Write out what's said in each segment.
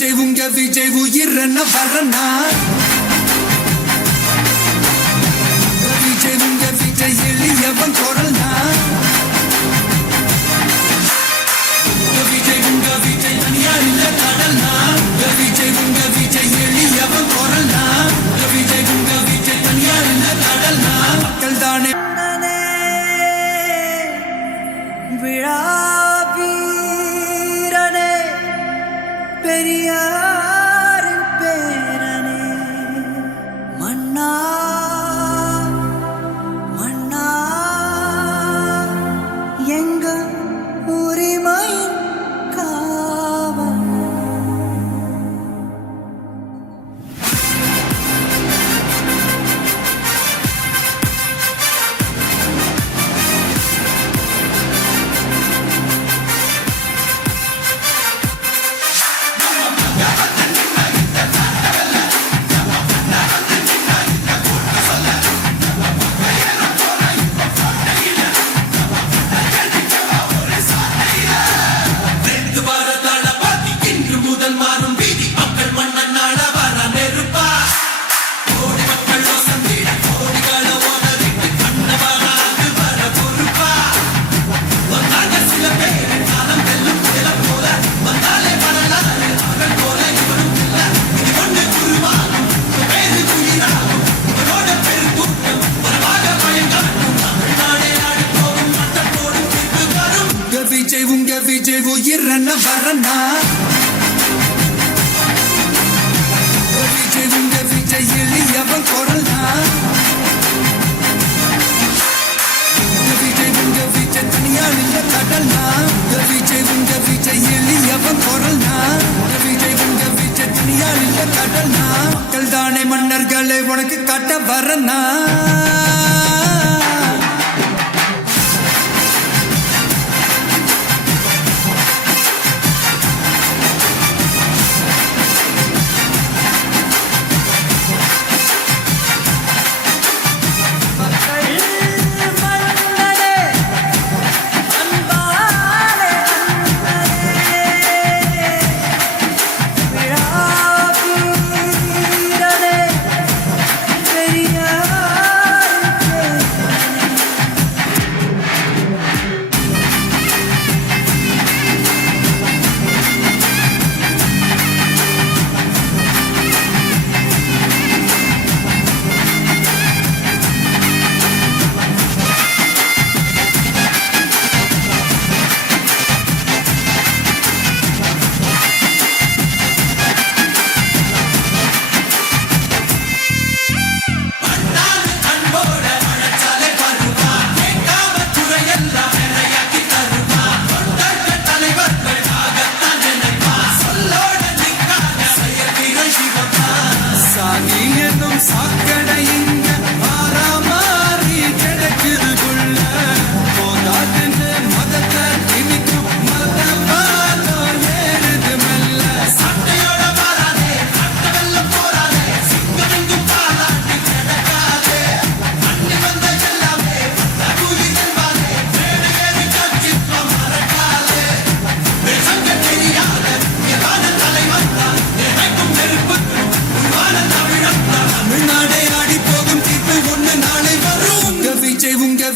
விஜய் உயிரன வரனா விஜய் எளியவன் குரல்னா விஜய் தனியார் இல்ல கடல்னா விஜய் எளியவன் குரல்னா விஜய் தனியார் இல்ல கடல்னா மக்கள் தானே விழா வீரனே பெரியாரின் பேரனே மன்னா மன்னா எங்க உரிமையின் காவல் விஜய் உயிரன வரனா விஜய் எளியவன் குரல்னா விஜய் தனியார் இல்ல கடல்னா விஜய் எளியவன் குரல்னா விஜய் தனியார் இல்ல கடல்னா மக்கள் தானே மன்னர்களை உனக்கு காட்ட வரனா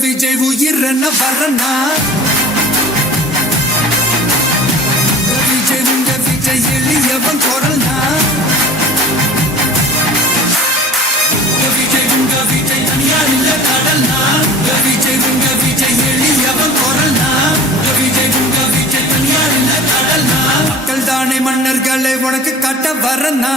விஜய் உயிரன வரனா விஜய் எளியவன் குரல்னா விஜய் தனியார் இல்ல கடல்னா விஜய் எளியவன் குரல்னா விஜய் தனியார் இல்ல கடல்னா மக்கள் தானே மன்னர்களை உனக்கு காட்ட வரனா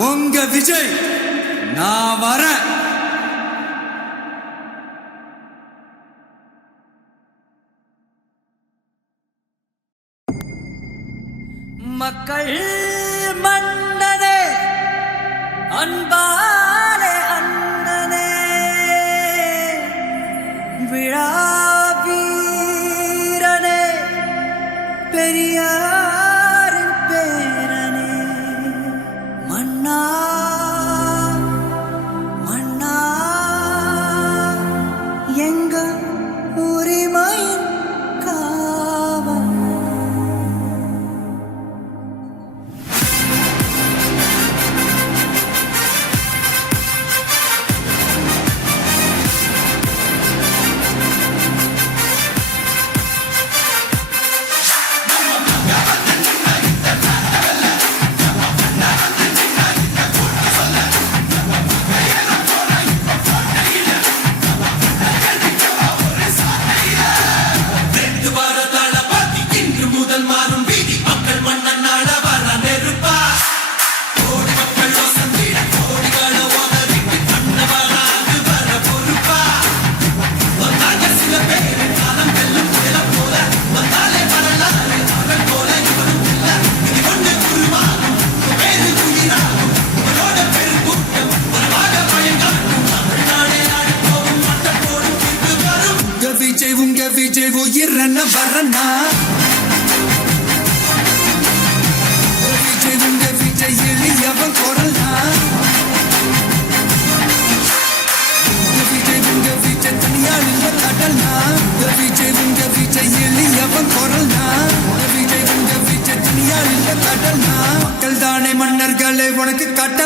உங்க விஜய் நான் வரேன். மக்கள் மன்னனே அன்பாலே அண்ணனே விழா வீரனே பெரியார் மன்னா மன்னா எங்க உரிமையின் காவல் ரெண்டு வார தளபதி இன்று முதல் மாறும் வீதி மக்கள் மன்னன் நாட வர நெருப்பா கோடி மக்கள் வசந்திட கோடிகள உதவிக்கு கண்ணவராது வர பொறுப்பா வந்தாங்க சில பேர் காலம் வெல்லும் புயல போல வந்தாலே வரலாறு அவன் போல இவனும் இல்ல இது கொண்டு குருவானும் பேரு குயிராகும் இவனோட பெருங்கூட்டம் உறவாக பயங்காட்டும் தமிழ்நாடே நாடு போகும் மட்டம் போடும் தீர்ப்பு வரும் உங்க விஜய் உயிரன வரனா உங்க விஜய் எளியவன் குரல்னா உங்க விஜய் தனியாள் இல்ல கடல்னா உங்க விஜய் எளியவன் குரல்னா உங்க விஜய் தனியாள் இல்ல கடல்னா மக்கள் தானே மன்னர்களை உனக்கு காட்ட